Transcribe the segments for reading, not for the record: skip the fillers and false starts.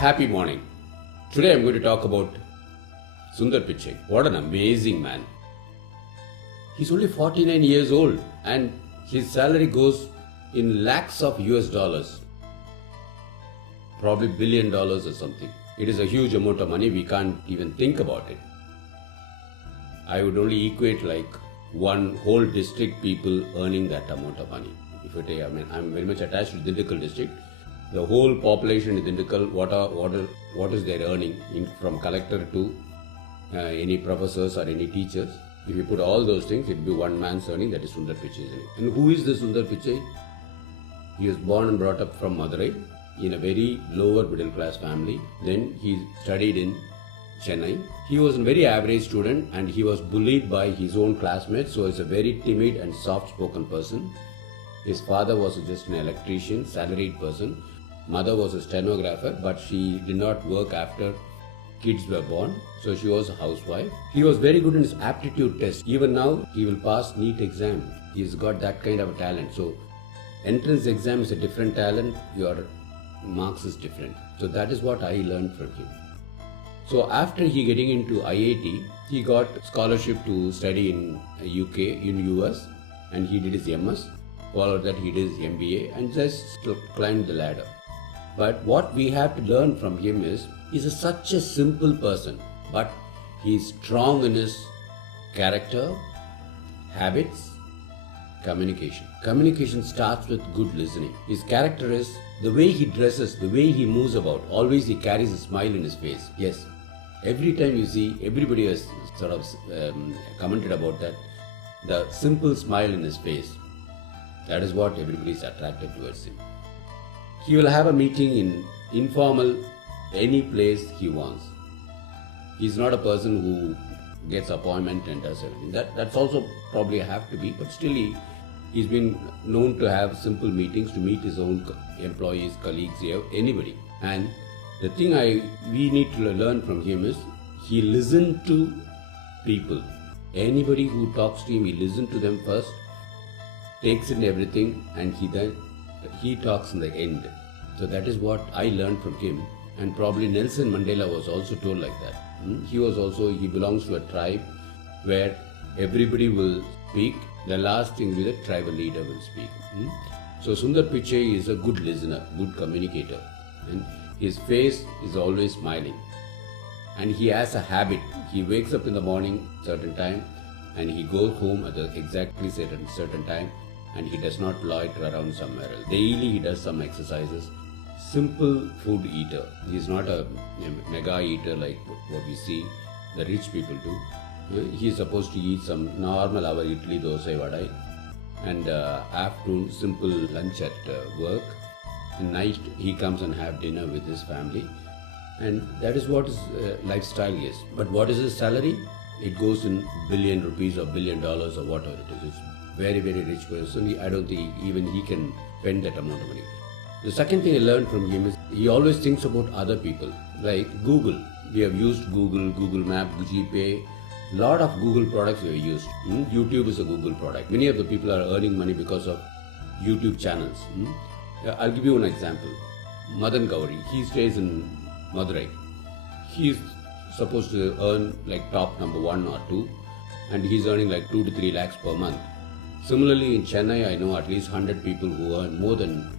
Happy morning. Today I'm going to talk about Sundar Pichai. What an amazing man. He's only 49 years old and his salary goes in lakhs of US dollars. Probably $1 billion or something. It is a huge amount of money, we can't even think about it. I would only equate like one whole district people earning that amount of money. If you take, I'm very much attached to Dindigul district. The whole population in Dindigul, what is their earning from collector to any professors or any teachers. If you put all those things, it will be one man's earning, that is Sundar Pichai's earning. And who is this Sundar Pichai? He was born and brought up from Madurai in a very lower middle class family. Then he studied in Chennai. He was a very average student and he was bullied by his own classmates, so he's a very timid and soft spoken person. His father was just an electrician, salaried person. Mother was a stenographer, but she did not work after kids were born, so she was a housewife. He was very good in his aptitude test. Even now, he will pass NEET exam. He's got that kind of a talent. So, entrance exam is a different talent, your marks is different. So that is what I learned from him. So after he getting into IIT, he got scholarship to study in UK, in US, and he did his MS. Followed that he did his MBA and just climbed the ladder. But what we have to learn from him is, he's such a simple person, but he's strong in his character, habits, communication. Communication starts with good listening. His character is the way he dresses, the way he moves about. Always he carries a smile in his face. Yes, every time you see, everybody has sort of commented about that. The simple smile in his face. That is what everybody is attracted towards him. He will have a meeting in informal, any place he wants. He's not a person who gets appointment and does everything. That's also probably have to be, but still he's been known to have simple meetings to meet his own employees, colleagues, anybody. And the thing we need to learn from him is, he listened to people. Anybody who talks to him, he listened to them first, takes in everything, and he talks in the end. So that is what I learned from him. And probably Nelson Mandela was also told like that. He belongs to a tribe where everybody will speak. The last thing will be the tribal leader will speak. So Sundar Pichai is a good listener, good communicator. And his face is always smiling. And he has a habit. He wakes up in the morning certain time and he goes home at the exactly certain time, and he does not loiter around somewhere else. Daily he does some exercises. Simple food eater. He is not a mega eater like what we see the rich people do. He is supposed to eat some normal our idli, dosa, vadai, and afternoon simple lunch at work. And night he comes and have dinner with his family, and that is what his lifestyle is. But what is his salary? It goes in billion rupees or $1 billion or whatever it is. It's very, very rich person. I don't think even he can spend that amount of money. The second thing I learned from him is, he always thinks about other people. Like Google. We have used Google, Google Map, GPay. Lot of Google products we have used. YouTube is a Google product. Many of the people are earning money because of YouTube channels. I'll give you an example. Madan Gauri. He stays in Madurai. He is supposed to earn like top number 1 or 2, and he's earning like 2 to 3 lakhs per month. Similarly, in Chennai, I know at least 100 people who earn more than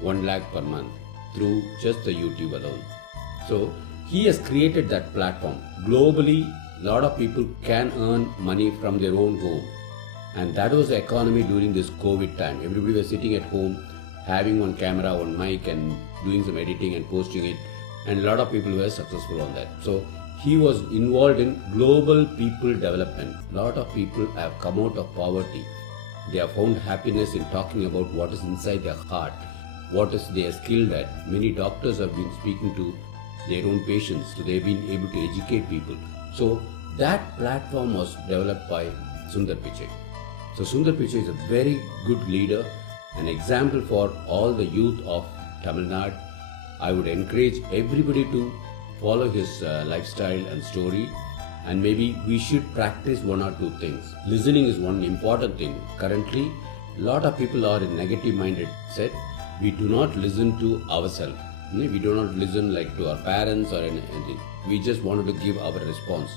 1 lakh per month through just the YouTube alone. So he has created that platform. Globally, a lot of people can earn money from their own home. And that was the economy during this COVID time. Everybody was sitting at home, having one camera, one mic, and doing some editing and posting it. And a lot of people were successful on that. So he was involved in global people development. A lot of people have come out of poverty. They have found happiness in talking about what is inside their heart, what is they are skilled at. Many doctors have been speaking to their own patients, so they have been able to educate people. So that platform was developed by Sundar Pichai. So Sundar Pichai is a very good leader, an example for all the youth of Tamil Nadu. I would encourage everybody to follow his lifestyle and story, and maybe we should practice 1 or 2 things. Listening is one important thing. Currently, a lot of people are in negative minded set. We do not listen to ourselves. We do not listen like to our parents or anything. We just wanted to give our response.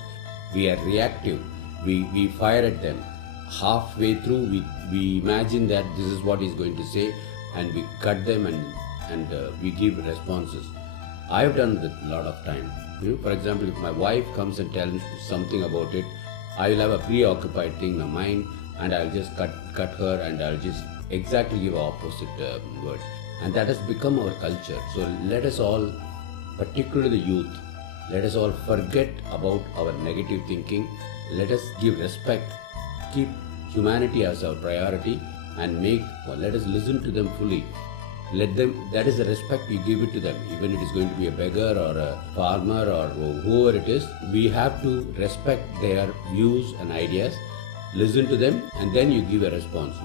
We are reactive. We fire at them. Halfway through, we imagine that this is what he's going to say, and we cut them and we give responses. I've done that a lot of time. For example, if my wife comes and tells something about it, I will have a preoccupied thing in my mind, and I'll just cut her, and I'll just exactly give opposite word. And that has become our culture. So let us all, particularly the youth, let us all forget about our negative thinking. Let us give respect, keep humanity as our priority, and let us listen to them fully. Let them, that is the respect we give it to them. Even it is going to be a beggar or a farmer or whoever it is, we have to respect their views and ideas, listen to them, and then you give a response.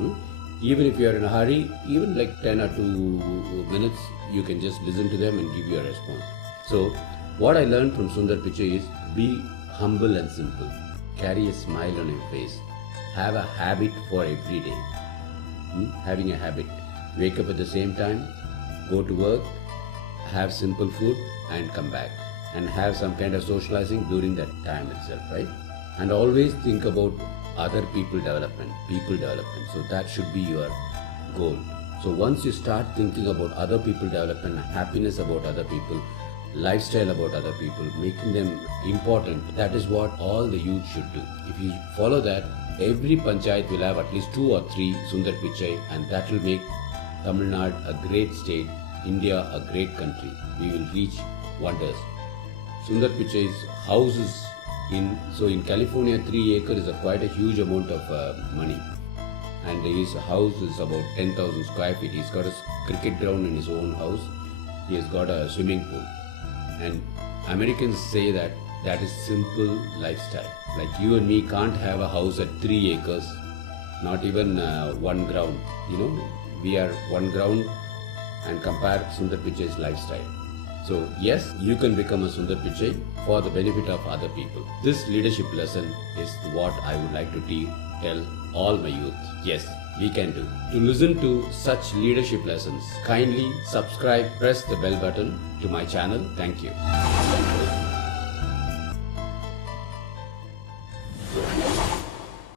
Even if you are in a hurry, even like 10 or 2 minutes, you can just listen to them and give you a response. So what I learned from Sundar Pichai is be humble and simple. Carry a smile on your face. Have a habit for every day. Having a habit. Wake up at the same time, go to work, have simple food, and come back. And have some kind of socializing during that time itself, right? And always think about other people development. So that should be your goal. So once you start thinking about other people development, happiness about other people, lifestyle about other people, making them important, that is what all the youth should do. If you follow that, every panchayat will have at least 2 or 3 Sundar Pichai, and that will make Tamil Nadu a great state, India a great country. We will reach wonders. Sundar Pichai's houses in California, 3 acres is quite a huge amount of money, and his house is about 10,000 square feet. He's got a cricket ground in his own house. He has got a swimming pool, and Americans say that is simple lifestyle. Like you and me can't have a house at 3 acres, not even 1 ground. We are 1 ground, and compare Sundar Pichai's lifestyle. So yes, you can become a Sundar Pichai for the benefit of other people. This leadership lesson is what I would like to tell all my youth. Yes, we can do. To listen to such leadership lessons, kindly subscribe, press the bell button to my channel. Thank you.